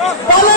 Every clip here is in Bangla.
তাহলে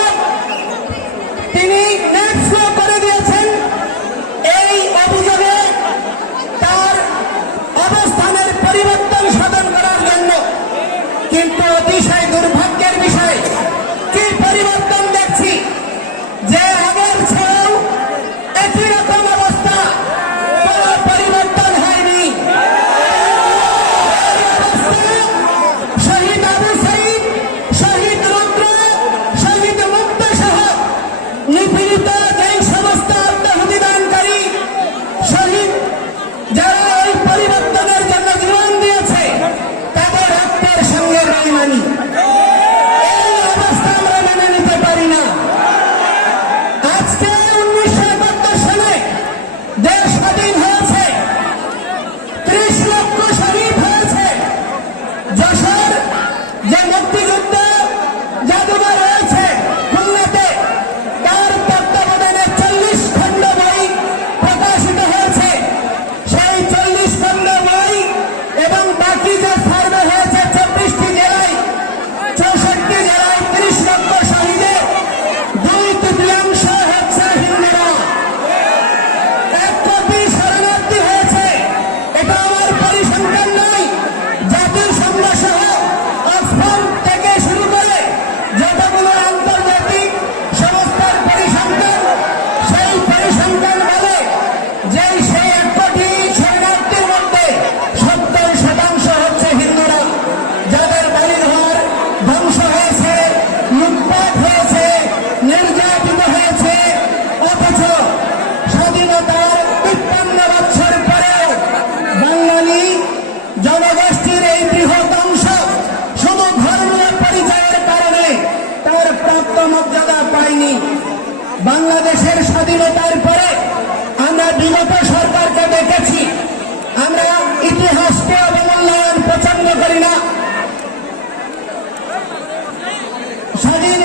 আমরা বিগত সরকারকে দেখেছি। আমরা ইতিহাসকে অবমূল্যায়ন পছন্দ করি না। স্বাধীন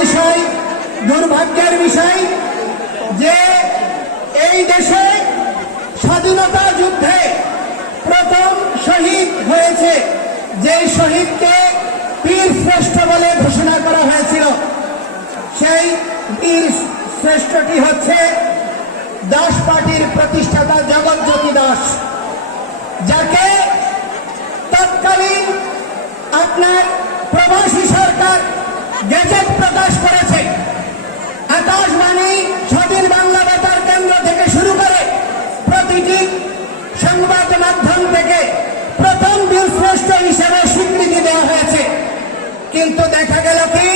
বিষয়, দুর্ভাগ্যের বিষয় যে এই দেশে স্বাধীনতা যুদ্ধে প্রথম শহীদ হয়েছে যে শহীদকে পীর শ্রেষ্ঠ বলে ঘোষণা করা হয়েছিল। সেই পীর শ্রেষ্ঠটি হচ্ছে দাস পার্টির প্রতিষ্ঠাতা জগৎজ্যোতি দাস, যাকে তৎকালীন আপনার প্রবাসী সরকার গেজেট প্রকাশ করেছে। আকাশবাণী স্বাধীন বাংলা বেতার কেন্দ্র থেকে শুরু করে প্রতিটি সংবাদ মাধ্যম থেকে প্রথম বীরশ্রেষ্ঠ হিসেবে স্বীকৃতি দেওয়া হয়েছে। কিন্তু দেখা গেল কি?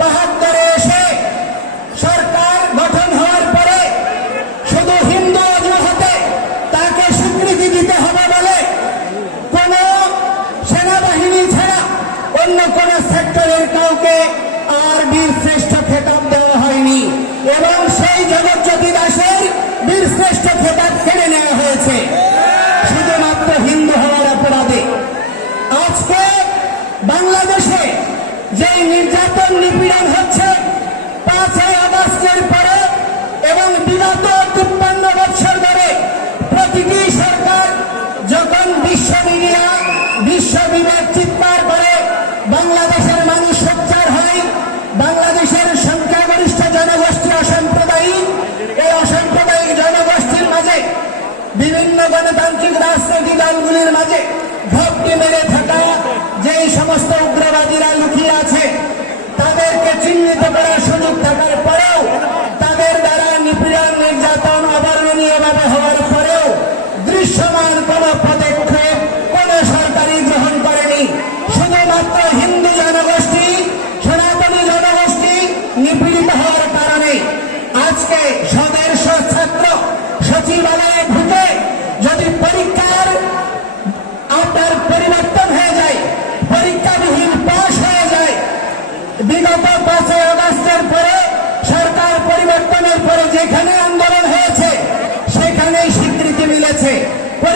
বাহাত্তরে এসে সরকার গঠন হওয়ার পরিবারের কাউকে আর বীর শ্রেষ্ঠ খেতাব দেওয়া হয়নি। এবং সেই জগৎজ্যোতি দাসের বীর শ্রেষ্ঠ খেতাব কেড়ে নেওয়া হয়েছে। শুধুমাত্র হিন্দু হওয়ার অপরাধে। আজকে বাংলাদেশে যে নির্যাতন নিপীড়ন হচ্ছে, পাঁচই আগস্টের পরে এবং বিগত বিভিন্ন গণতান্ত্রিক রাজনৈতিক দলগুলির মাঝে ভক্তি মেরে থাকা যেই সমস্ত উগ্রবাদীরা লুকিয়ে আছে, তাদেরকে চিহ্নিত করার সুযোগ থাকার পরেও তাদের দ্বারা নিপীড়ন, নির্যাতন অবর্ণনীয়ভাবে হওয়ার পরেও দৃশ্যমান কোন পদক্ষেপ কোন সরকারই গ্রহণ করেনি। শুধুমাত্র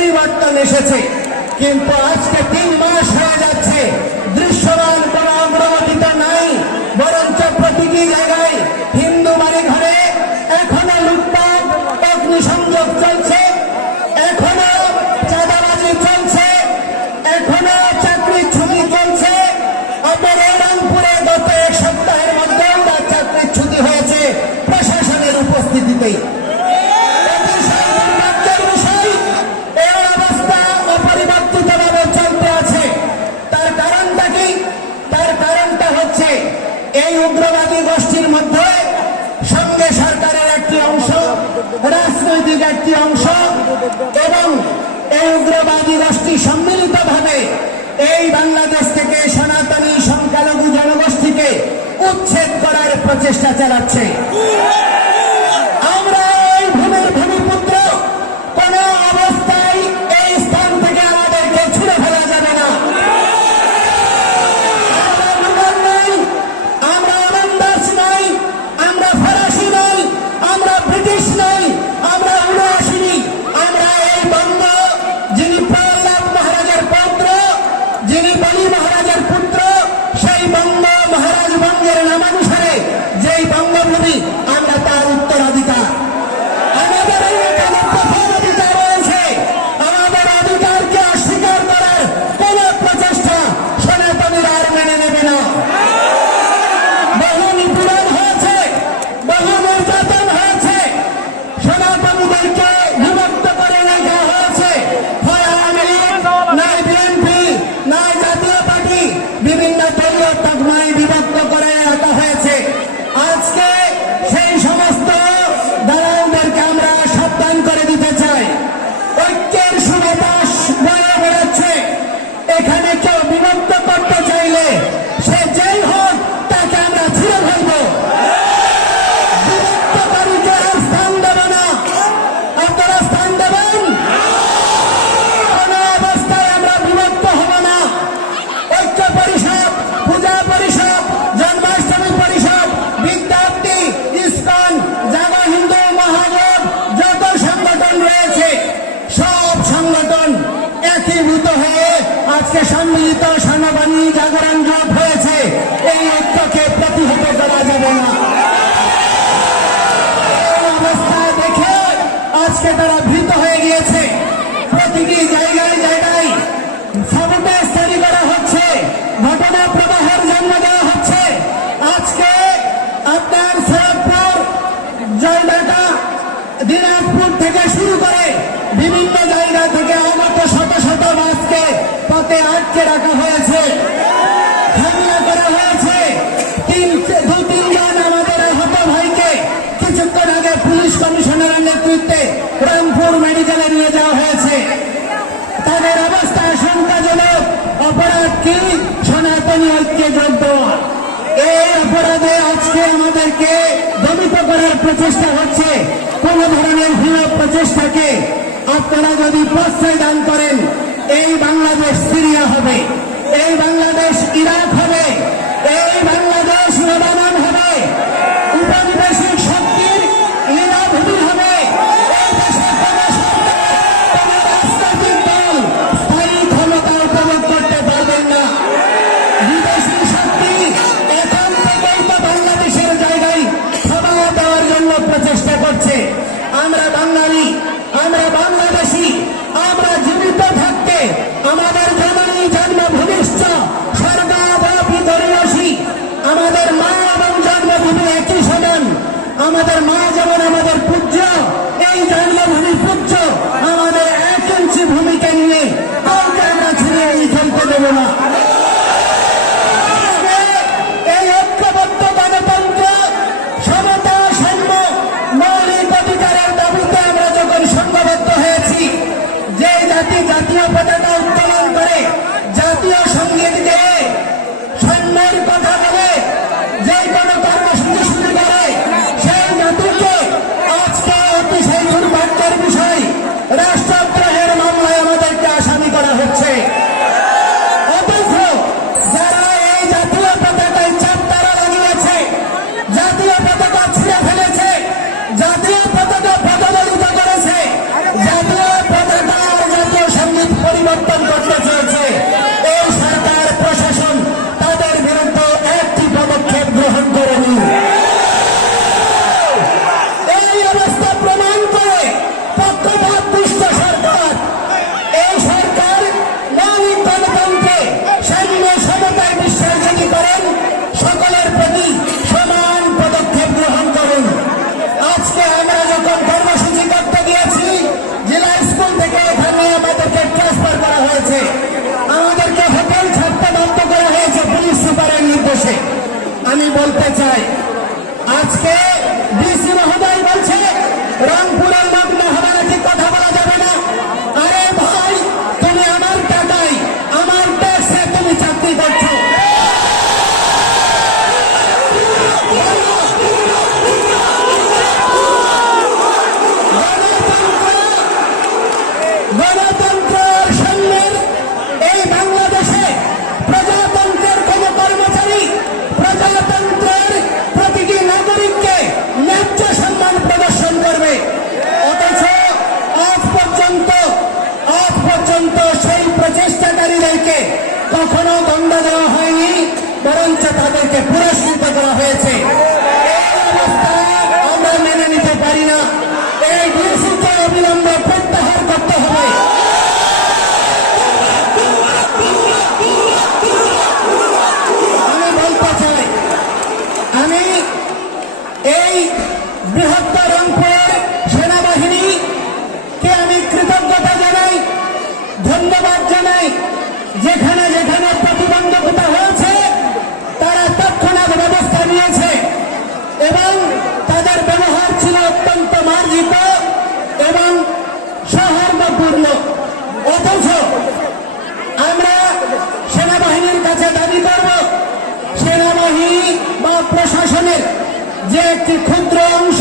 পরিবর্তন এসেছে। কিন্তু আজকে তিন মাস হয়ে যাচ্ছে। দৃশ্যমান কোন অগ্রগতি নাই, বরঞ্চ প্রতিটি জায়গায় হিন্দু বাড়ি ঘরে উগ্রবাদী গোষ্ঠীর মধ্যে সঙ্গে সরকারের একটি অংশ, রাজনৈতিক একটি অংশ এবং এই উগ্রবাদী গোষ্ঠী সম্মিলিতভাবে এই বাংলাদেশ থেকে সনাতনী সংখ্যালঘু জনগোষ্ঠীকে উচ্ছেদ করার প্রচেষ্টা চালাচ্ছে। আজকে সম্মিলিত সেনাবাহিনী জাগরণ জোট হয়েছে। এই ঐক্যকে প্রতিহত করা যাবে না। অবস্থায় দেখে আজকে তারা ভীত হয়ে গিয়েছে। প্রতিটি জায়গায় জায়গায় সাবুটেজ তৈরি করা হচ্ছে। ঘটনা প্রবাহের জন্ম দেওয়া হচ্ছে। আজকে আপনার সৈয়দপুর জয়ডাটা দিনাজপুর থেকে শুরু করে বিভিন্ন জায়গা থেকে আগত শত শত বাসকে পথে আটকে রাখা হয়েছে। হামলা করা হয়েছে। তিন দু, তিনজন আমাদের আহত ভাইকে কিছুক্ষণ আগে পুলিশ কমিশনারের নেতৃত্বে রামপুর মেডিকেলে নিয়ে যাওয়া হয়েছে। তাদের অবস্থা আশঙ্কাজনক। অপরাধ কি? সনাতনী ঐক্যে যোগ দেওয়া। এই অপরাধে আজকে আমাদেরকে দমিত করার প্রচেষ্টা হচ্ছে। কোন ধরনের হীন প্রচেষ্টাকে আপনারা যদি প্রশ্রয় দান করেন, এই বাংলাদেশ সিরিয়া হবে, এই বাংলাদেশ ইরাক হবে, এই বাংলাদেশ লেবানন হবে বলতে চাই। আজকে ডিসি মহোদয় তাদেরকে কখনো দণ্ড দেওয়া হয়নি, বরঞ্চ তাদেরকে পুরস্কৃত করা হয়েছে। আমরা মেনে নিতে পারি না। এই দুই সূত্র অবিলম্বে এবং তাদের ব্যবহার ছিল অত্যন্ত মার্জিত এবং সহর্মপূর্ণ অথচ আমরা সেনাবাহিনীর কাছে দাবি করব, সেনাবাহিনী বা প্রশাসনের যে একটি ক্ষুদ্র অংশ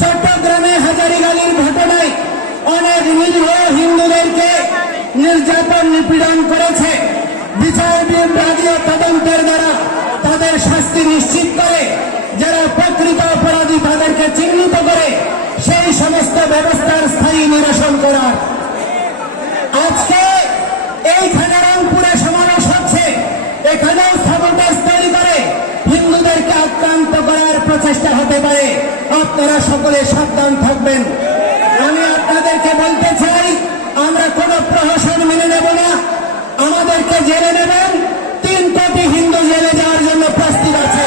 চট্টগ্রামে হাজারিগালির ঘটনায় অনেক নিরীহ হিন্দুদেরকে নির্যাতন নিপীড়ন করেছে। বিচার বিভাগীয় তদন্তের দ্বারা তাদের শাস্তি নিশ্চিত করে যারা প্রকৃত অপরাধী তাদেরকে চিহ্নিত করে সেই সমস্ত ব্যবস্থার স্থায়ী নিরসন করার। আজকে এই থানা সমাবেশ হচ্ছে। এখানেও স্থাপনটা স্থায়ী করে। হিন্দুদেরকে আক্রান্ত করার প্রচেষ্টা হতে পারে। আপনারা সকলে সাবধান থাকবেন। আমি আপনাদেরকে বলতে চাই, আমরা কোন প্রহসন মেনে নেব না। আমাদেরকে জেলে নেবেন। তিন কোটি হিন্দু জেলে যাওয়ার জন্য প্রস্তুত আছে